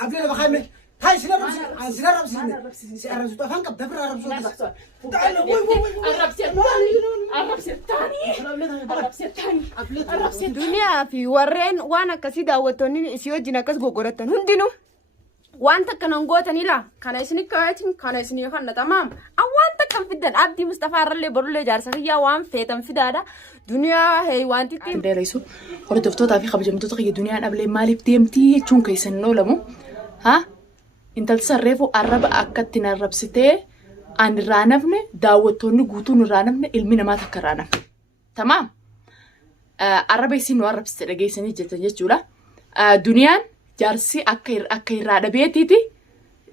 أبلي أنا بخايم هاي سنربس سنربس طفان كم دبر عرب صوت تعال وي الرب سير دنيا في ورين وانا كسيدا وتونين سيوجنا كس غوغورتن هندينو وانت كان نغوتني لا كان اسني كايتين كان اسني خنا تمام او انت كان فدن عبدي مصطفى رلي برولي جارسيا وان فيتم فدادا دنيا هي وانتي تيم ديريسو هورتو فتوتا في خبجمتو تخي دنيا قبل مالي تيمتي چون كيسنو لمو ها انت تصرفو عرب اكتن الربسته ان رانفنه داوتوني غوتون رانفنه علمنا ما تكرانا تمام عربي سينو عربسته دغيسني جتجولا دنيا جارسي أكير رادة بيتي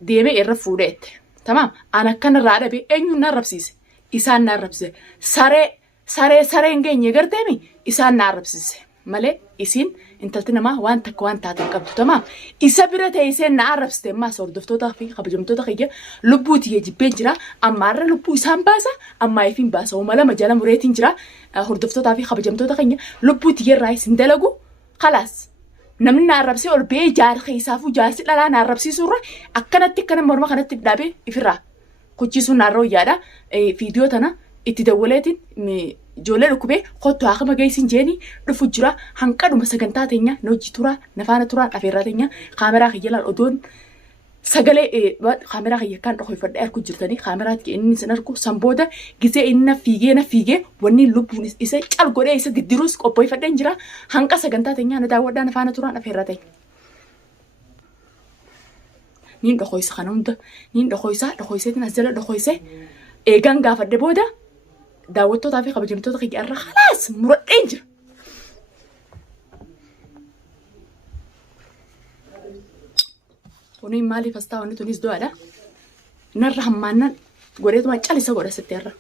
ديمة إرفودت تمام أنا كان رادة بي إنو نربسيس إسان نربسي سارة إنجي نيجر تامي إسان نربسيس ماله إسين إنتلتنا ما وان تكوان تاتن كابتو تمام إسابيرة إسان نربسته ما صور دفتو تخفي خبجمتو تخيجة لبوتي يجي بينجرا أما را لبو إسان باسا أما يفين باسا ومالا مجالا مريتين جرا هور دفتو تخفي خبجمتو تخيجة لبوتي يرايس ندلقو خلاص نمنا نربسي أو بي جار خيسافو جارسي لا نربسي سورة أكنت تكنا مرمى كنت تبدأ إفرا كوتشيسو نارو يادا فيديو تنا اتدولتين جولة ركوبة خطو آخر ما جايسين جاني رفجرا هنكرو مسكنتا تينيا نوجي تورا نفانا تورا أفيرا تينيا كاميرا خيالا الأدون سجله كاميرا خيا كان رخي فرد أركو جرتني كاميرا كأني سنركو سامبودا جزء إننا فيجي وني لبون إسا الجورة إسا قدروس كوباي فردين جرا هنكا سكنتا تينيا نداودا نفانا تورا أفيرا تين نين رخيس خانوندا نين رخيسة نزل رخيسة إيجان قافد بودا داوتو تافي خبجمتو تخيج أرا خلاص مرتين جرا وني مالي فستا وني تونيس دوالا نرى همانا قريت ما تشالي سوورا ستيرا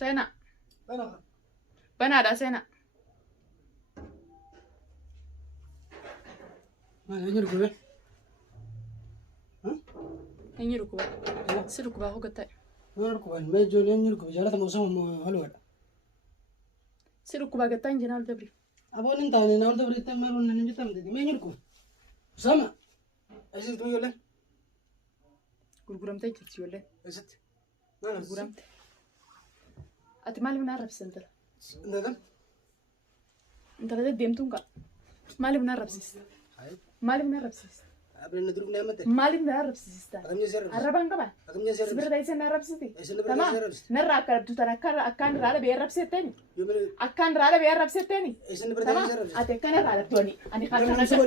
سينا بنادا سينا ما نيركوبه ها نيركوبه سيركوبه هو قتاي نيركوبه ما جولين نيركوبه جالت موسم هلوه سيركوبه قتاي جنال دبري أبغى ننتهي نقول دبري تمام ولا نجي تمام ما نيركوبه سامع ايش تقول ولا غرغرمتي تجي ولا ايش ما غرغرمت أتمالي من عرب سنتر نعم أنت لا تديمتونك مالي من عرب سيس مالي من عرب سيس أبغى ندرب نعمة مالي من عرب سيس عربان كمان سبرة دايسين عرب سيتي تمام نرى أكرب ترى أكان رأى بيعرب سيتني أكان رأى بيعرب سيتني تمام أتكان رأى توني أنا خارج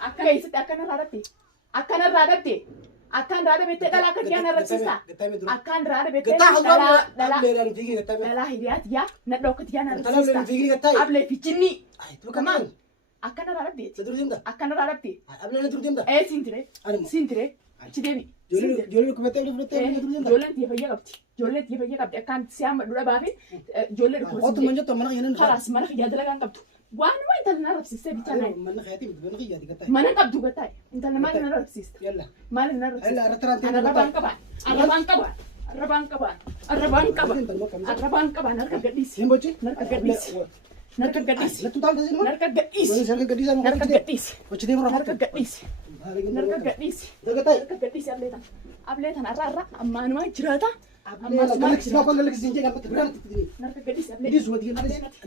أكان يسد أكان رأى تي أكان رأى تي أكان رأى بيت لا كتير عرب سيستا أكان رأى بيت لا هيديات يا ندلو كتير عرب سيستا أبلي في جني كمان أكان رأى بيت أكان رأى بيت إيه سنتري تدمي جولة كبتة جولة تيجي قبتي أكان سيام دولا بافي جولة خلاص ما نخي جادلا كان قبتو وأنا ما أنت نعرف سيستم بتاعنا ما نقبضو قتاي أنت ما نعرف سيستم يلا ما نعرف يلا رترانتي أنا ربان كبان نركب قديس نركب قديس لا تطال تزين نركب قديس نركب قديس نركب قديس وش دي مرة نركب قديس نركب قديس نركب قديس أبليت أنا رأى أما أنا ما جراتا أما ما كل لك زين جاب تبرر تدري نركب قديس قديس ودي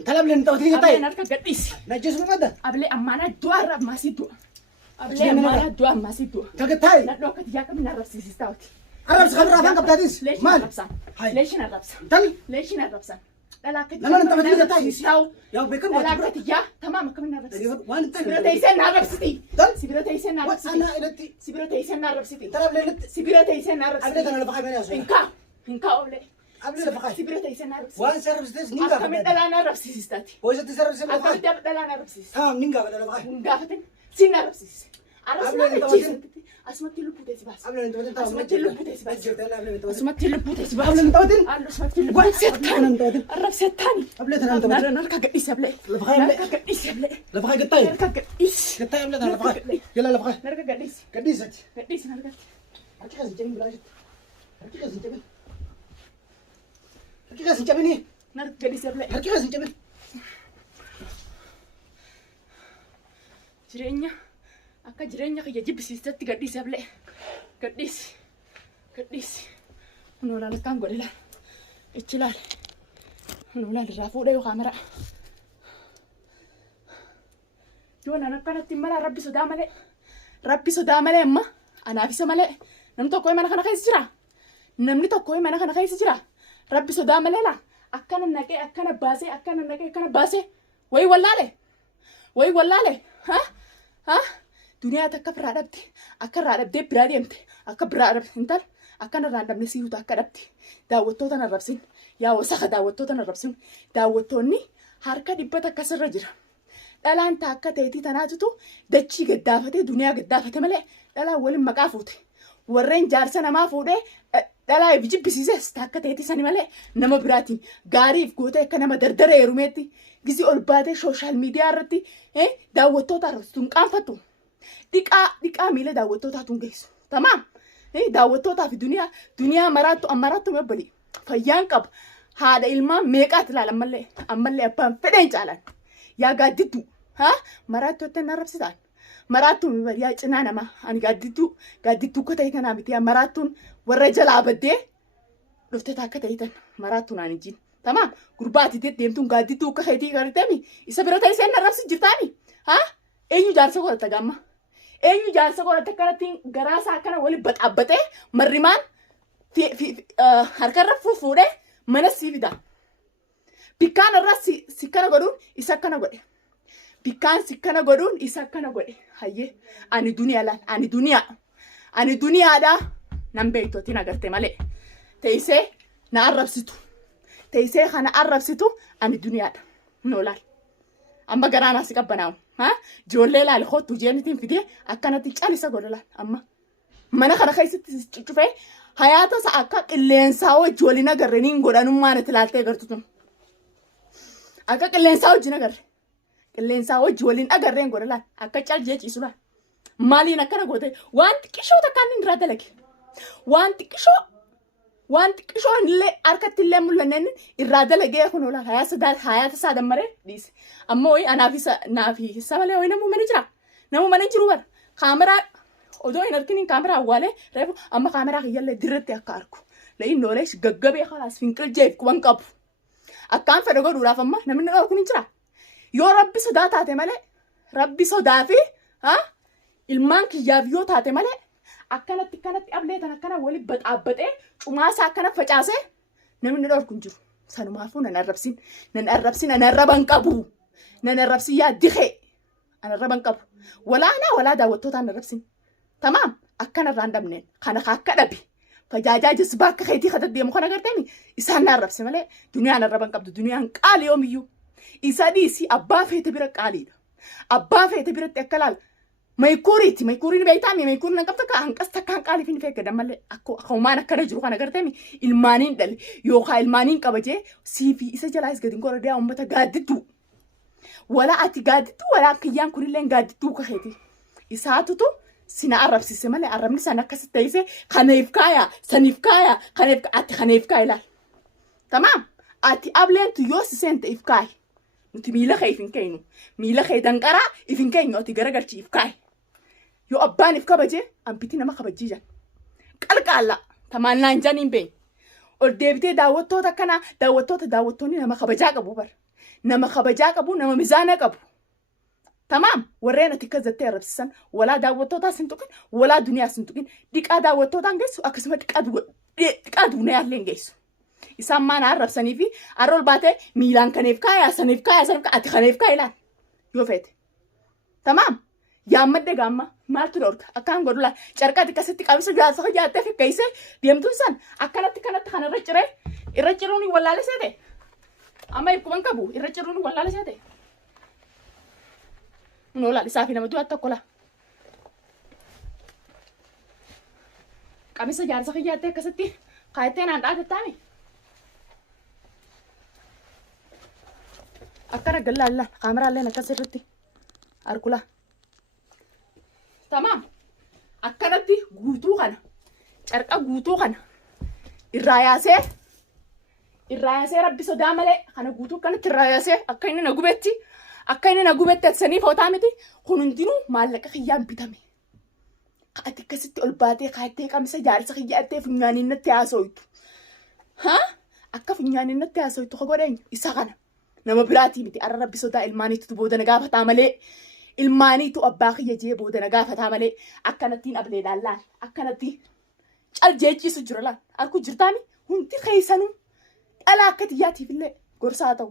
تلعب لين توتي أبلي نركب قديس نجس من هذا أبلي أما أنا دوار ما سيدو أبلي أما أنا دوار ما سيدو تقطعي نلو كتياك من الرأس سيستاوتي الرأس خبر أفهم قبتاديس ليش نربسان ليش نربسان تاني ليش نربسان لا كتير لا أنت بدي قطعي يا بكم لا كتير تمام كم نربس وأنت سبرتيسن نربسيتي سبرتيسن نربسيتي أنا إلتي سبرتيسن نربسيتي ترى بليت سبرتيسن نربسيتي أبليت أنا لبخاي بني أسوي إنكا أولي أبليت لبخاي سبرتيسن نربسيتي وان سرب ستيس نينجا أكمل دلنا نربسيتي ستاتي وإذا تسرب ستيس أكمل دلنا نربسيتي تام نينجا بدل لبخاي نقافتن سين نربسيتي أسمت اللبوتة بس أسمت اللبوتة بس أسمت اللبوتة بس أسمت اللبوتة الرب ستاني نركب قديس أبلي لبخاي نركب قديس أبلي لبخاي قطعي نركب قديس قطعي أبليت أنا لبخاي يلا لا بغا نرجع قديس قديستي قديس نرجع هركي غازي جبين بلاجت هركي غازي جبين هركي غازي جبيني نرجع قديس يبلع هركي غازي جبين jireenya akka jireenya kiyya jibbisiisetti gadhiisee ablee gadhiisi kunoo laala akkaan godhe laal ichi laal kunoo laal irraa fuudhee yoo kaameraa yoo nan akkanatti mala rabbi sodaa malee amma anaaf isa malee namni tokko mana kana keessa jira rabbi sodaa malee laa akkana naqee akkana baasee way wallaale ha duniyaa takka biraa dhabde akka irraa dhabdee biraa deemte akka biraa dhabde intal akkana irraa dhabne siyyuutu akka dhabde daawwattoota na rabsin yaa wasaka daawwattoota na rabsin daawwattoonni harka dhibbata akkasirra jira dhalaan akka ta'etii tanaatutu dachii gaddaafate duniyaa gaddaafate malee dhalaan waliin maqaa fuute warreen jaarsa namaa fuudhee dhalaa jibbisiises akka ta'etii sani malee nama biraatiin gaariif gootee akka nama dardara heerumeetti gizi ol baatee sooshaal miidiyaa irratti daawwattoota arrabsitu qaanfattu dhiqaa miila daawwattootaatu geessu tamaam daawwattootaa fi duniyaa maraattu mebbali fayyaan qaba haadha ilmaan meeqaati ilaala ammallee abbaan fedheen caalan yaa gaaddiddu maraattu itti arrabsitaan maraattu yaa cinaa namaa ani gaaddiddu akka ta'e kanaa miti maraattuun warra jalaa baddee dhuftee akka ta'e maraattuun ani jiin tamaam gurbaati deemtuun gaaddiddu akka keetii gartami isa bira ta'e seen arrabsi jirtaami eenyu jaarsa godhata gamma eenyu jaarsa godhata akkanatti garaasaa akkana wali baxaabbatee marrimaan harkarra fuudhee mana sii fida bikkaan irra si kana godhuun isa akkana godhe bikkaan si kana godhuun isa akkana godhe hayyee ani duniyaadhaa nan beektotiin agarte malee teessee na arrabsitu teessee kana arrabsitu ani duniyaadha noolaal amma garaanaa si qabbanaa'u ijoollee laali kootu jeenitiin fidee akkanatti calisa godha laal amma mana kana keessatti cuccufee hayaata isaa akka qilleensaa wajji waliin agarreen godhanummaan itti laaltee agartu tun akka qilleensaa wajji waliin agarreen godha laal akka cal jeechiisu laal maaliin akkana goote waan xiqqishoo takkaan inni irraa dalage waan xiqqishoo illee harkatti illee mul'anneen irraa dalagee kun laal hayaata isaa dammaree dhiise amma wayii naaf isa malee wayii namuu mana jiru bara kaameraa odoo hin arginiin kaameraa awwaalee reefu amma kaameraa kiyyallee dirratti akka argu la'iin noolee gaggabee kalaas finqil jeef quban qabu akkaan fedha godhuudhaaf amma namni dhorkuun hin jira yoo rabbi sodaa taate malee rabbi sodaa fi ilmaan kiyyaaf yoo taate malee akkanatti ableetan akkana wali baxaabbatee cumaasaa akkana facaasee namni dhorku hin jiru sanumaafuu nan arrabsin an arraban qabu nan arrabsin yaa dikee an arraban qabu walaa daawwattootaan arrabsin tamaam akkana irraan dhabneen kana akka dhabi fajaajaa jisbaa akka keetii kada deemu kana garteemi isaan na arrabse malee duniyaan arraban qabdu duniyaan qaali yoomiyyuu isa dhiisi abbaa feete bira qaaliidha abbaa feete biratti akka laal maykuriin beeytaami maykuriin an qabta akka hanqas takkaan qaaliif hin feeggadan malee akkumaan akkana jiru kana garteemi ilmaaniin dhale yookaan ilmaaniin qabajee siifi isa jalaas gadi godhadee uummata gaaddiddu walaa ati gaaddiddu walaa kiyyaan kunillee gaaddiddu kaheeti isaatutu sina arrabsise malee arrabni sana akkasitti ta'ise kaneef kaaya ati kaneef kaaya laal tamaam ati ableentu yoo siseen ta'eef kaaya nuti miila kee ifin keenyu miila kee danqaraa ifin keenyu ati garagalchi if kaaya yoo abbaan if kabajee ambitii nama kabajjiijan qalqaalla tamaannaan janiin beeny ol deebitee daawwattoonni nama kabajaa qabu bara nama kabajaa qabu nama mizaana qabu tamaam warreen ati kazattee arrabsisan walaa daawwattootaas hin tuqin walaa duniyaas hin tuqin dhiqaa daawwattootaan geessu akkasuma dhiqaa duniyaallee hin geessu isaan maana arrabsanii fi arrool baatee miilaan kaneef kaaya saniif ati kaneef kaaya ilaal yoo feete tamaam yaammadde gaamma maaltu dhorka akkaan godhu laal carqaa xiqqasitti qabisa jaarsa jaattee fikkeessee deemtuun san akkanatti kan irra ciruun wallaalesee ta'e amma ibkuman qabu irra ciruun wallaalesee ta'e. Nola isaaf nama du'aa tokko la. Qabisa jaarsa kiyyaatti akkasitti kaayattee naan dhaatattaami. Akkana gallaallaan kaameraalleen akkas irratti arkula. Tamaam. Akkanatti guutuu kana carqa guutuu kana irraa yaasee rabbi sodaa malee kana guutuu kanatti irraa yaasee akka inni na gubetti atsanii footaa miti kun hundinuu maallaqa kiyyaan bitame. Kaati akkasitti ol baatee kaattee qamisa jaarsa kiyyattee funyaaniin natti haasoitu. Akka funyaaniin natti haasoitu godheen isa kana nama biraatii miti arra rabbi sodaa ilmaaniitu booda na gaafataa malee. Ilmaaniitu abbaa kiyya jee booda na gaafataa malee akkanattiin ablee laallaan akkanatti cal jeechiisu jira laan harku jirtaami hundi keessanuu dhala akka xiyyaatiif illee gorsaa ta'u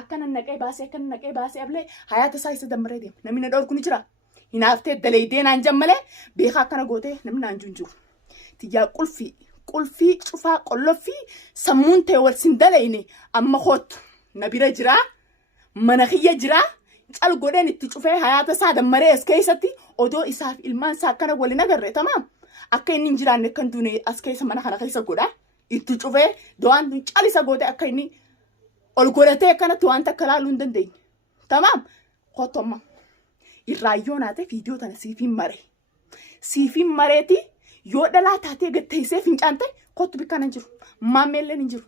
akkanan naqee baasee ablee hayaata isaa isa dammaree deema namni na dhorku ni jira hinaaftee daleeydee naan jammalee beekaa akkana gootee namni naan jiru xiyyaa qulfii cufaa qolloffii sammuun ta'e wal sin dalayne amma kootu na bira jiraa mana kiyya jiraa. Cal godheen itti cufee hayaata isaa dammaree as keessatti odoo isaaf ilmaan isaa akkana waliin agarre tamaam akka inni hin jiraanne kan duune as keessa mana kana keessa godha itti cufee do'aan cal isa goote akka inni ol godhatee akkanatti wanta akka laaluu hin dandeenye tamaam kottomma irraayyoo naate viidiyoo tana siifiin mareeti yoo dhalaa taatee gatteessee fincaante kottu bikkaan hin jiru maammeelleen hin jiru.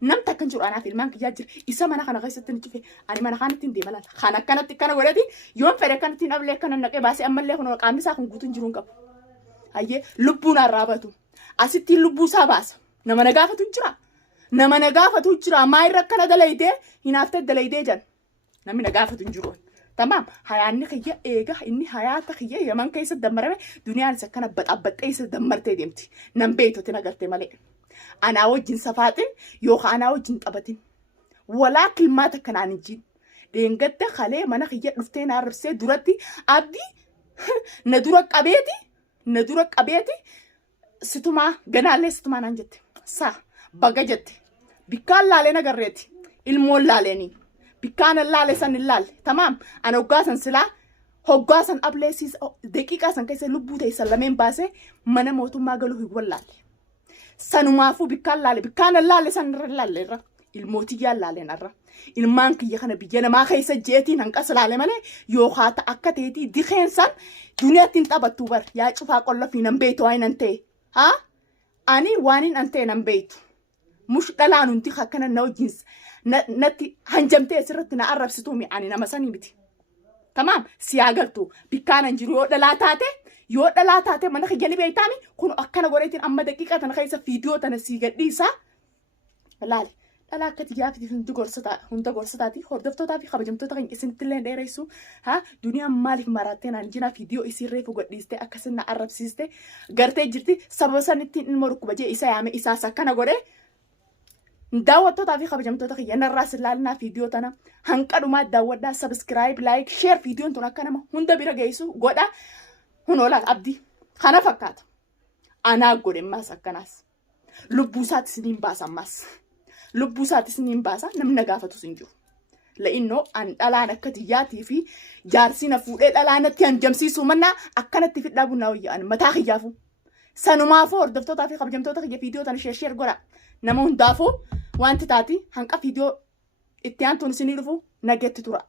Namni takkan jiru anaaf ilmaan kiyyaa jira isa mana kana keessatti ni cufe ani mana kanatti hin deema laata kan akkanatti kana godhati yoon fedhe akkanatti dhablee akkana naqee baasee ammallee kun qaamni isaa kun guutuun jiruun qabu. Hayyee lubbuun arraabatu asittiin lubbuu isaa baasa nama na gaafatu jira maayirra akkana dalaydee hinaaftee dalaydee jan namni na gaafatu hin jiru. Tamaam hayaanni kiyya eega inni hayaata kiyya yaman keessa dammarame duniyaan isa kana baxaabbaxxee isa dammartee deemti nan beeytooti nagartee malee. Anaa wajjin safaatin yookaan anaa wajjin taphatin walaa kilmaata kanaan hin jiin deengadda kalee mana kiyya dhuftee na arrabsee duratti abdii na dura qabeeti situmaa ganaallee situmaa naan jette saa baga jette bikkaan laalee nagarreeti ilmoon laaleenii bikkaan laalee san hin laalle tamaam ana hoggaasan silaa hoggaasan ableesiis daqiiqaa san keessa lubbuu ta'e sallameen baasee mana mootummaa galuu hin wallaalle. Sanumaafuu bikkaan laale sanirra laalleerra ilmootiyyaan laaleenarra ilmaan kiyya kana biyya namaa keessa jeetiin hanqas laale malee yookaan akka ta'eeti dikeensan duniyaatti hin taphattu bar yaa cufaa qollofii nan beeytu waan nan ta'e ani waan hin ta'e nan beeytu mush dhalaan hundi akkana na wajjin natti hanjamtee asirratti na arrabsituu mi'aani nama sanii miti. Tamaam siyaa galtu bikkaan hin jiru yoo dhalaa taate mana kiyya ni beeytaami kun akkana godheetiin amma daqiiqaa tana keessa viidiyoo tana sii gadhiisa laale dhalaa akka xiyyaafitiif hunda gorsataati hordoftootaa fi kabajamtoota kan isinitti illee dheeressu duniyaan maaliif maraattee naan jinaa viidiyoo isii reefu gadhiiste akkasin na arrabsiiste gartee jirti sababa sanittiin ilmoo dhukkuba jee isa yaame isaas akkana godhee daawwattootaa fi kabajamtoota kiyya narraa silaalinaa viidiyoo tana hanqadhumaa daawwadhaa sabskiraayib laayik sheer viidiyoon tun akka nama hunda bira geessu godha. Hunoolaan abdii kana fakkaata anaa godhemmaas akkanaas lubbuu isaatis niin baasa namni na gaafatus hin jiru la'innoo an dhalaan akka tiyyaatii fi jaarsi na fuudhee dhalaanatti hanjamsiisuu mannaa akkanatti fidhaa bunnaa wayyaa'an mataa kiyyaafu sanumaafuu hordoftootaa fi kabajamtoota kiyya viidiyoo tana sheer godha nama hundaafuu wanti taati hanqa viidiyoo itti aantuun isinii dhufu nageetti tura.